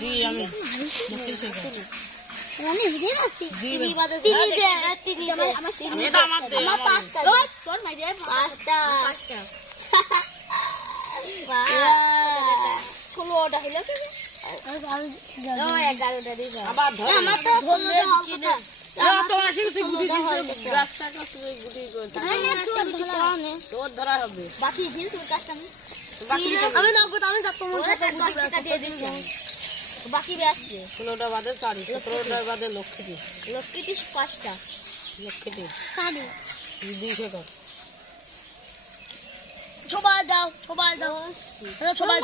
দি আমি রানী হিদে রাস্তি দি বাজে তিনি এটা আমার দে আমার পাঁচটা তোর মাই দে পাঁচটা ষোলোটা হইলো কি ও 11টা দিছ আবার ধর আমার তো 16টা হচ্ছে না তো আসি গুটি গুটি রাস্তা কাছে গুটি করে তোর ধরা হবে বাকি দিল তোর কাছে বাকি আমি নগদ আমি যাব তোমার সাথে 10 টাকা দিয়ে দিন বাকি আসছে 16টা বাদে 4 17টা বাদে লক্ষ্মী লক্ষ্মীটি 5টা লক্ষ্মী সাড়ে 200 কর সবাই দাও সবাই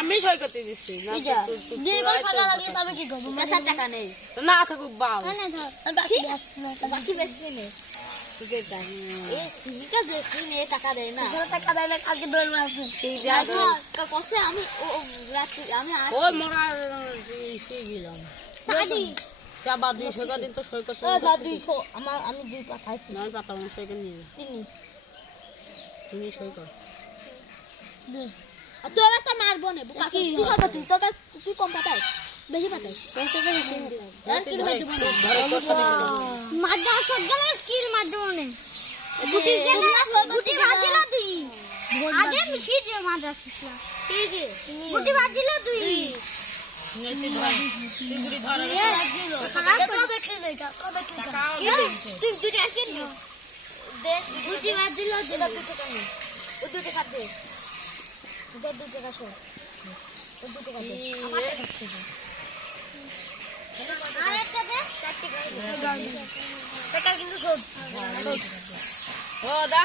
আমি সই করতে দিচ্ছি আমি কি করবো 1000 টাকা নেই না থাকুক বাল বাকি বেশি নেই টাকা দেয় না কালকে দৌড় মারছে আমি ওই মরা গেলাম চাবা 200 টাকা দিন তো সই করতে আমি 2 পাঠাইছি নয় পাতা সই করে নিয়ে তুমি সই কর তোর একটা মারবো না তুই কম পাঠাই বেশি পাঠাই মাদ্রাসা গেলে স্কিল মাধ্যমে গুটি বাজিল তুই আগে মিশি দে মাদ্রাসা ঠিক আছে গুটি বাজিল তুই তুই দুটো আছে দেখ গুটি বাজিল দিলা দুটো টাকা ও দুটো কাট দে দুটো টাকা সর ও দুটো কাট দে আমার আরেকটা দে 4 টাকা কিন্তু শোধ ও দা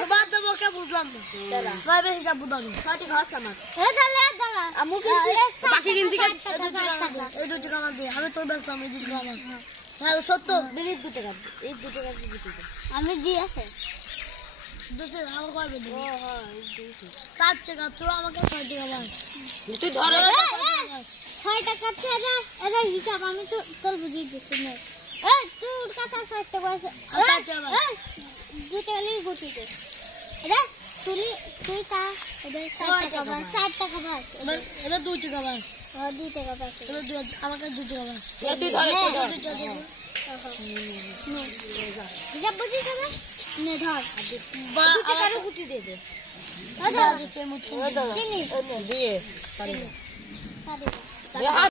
সবার দেবো কে বুঝলাম না ভাবে হিসাব বুঝাবো 6 টাকা আছে আমার এ দালা আমু কি বাকি কিনতে এই 2 টাকা আমার দে আমি তোর ব্যস্ত আমি 2 টাকা আমার হ্যাঁ সত্য দিলি 2 টাকা এই 2 টাকা দিবি আমি দিয়ে আছে দুটো আমার করবে ও হ্যাঁ 7 টাকা তোর আমাকে 6 টাকা বাস তুই ধরে 6 টাকা থেকে এর হিসাব আমি তো তোর বুঝিয়ে দিচ্ছি না এই তোর কাছে 6 টাকা আছে দুটো লি গুটি দে রে তুই তা এদের 7 টাকা বাস 7 টাকা বাস এবার 2 টাকা বাস 2 টাকা বাস এবার আমাকে 2 টাকা বাস তুই ধরে হিসাব বুঝি দেবে নে ধর 2 টাকার গুটি দে দে চিনি দিয়ে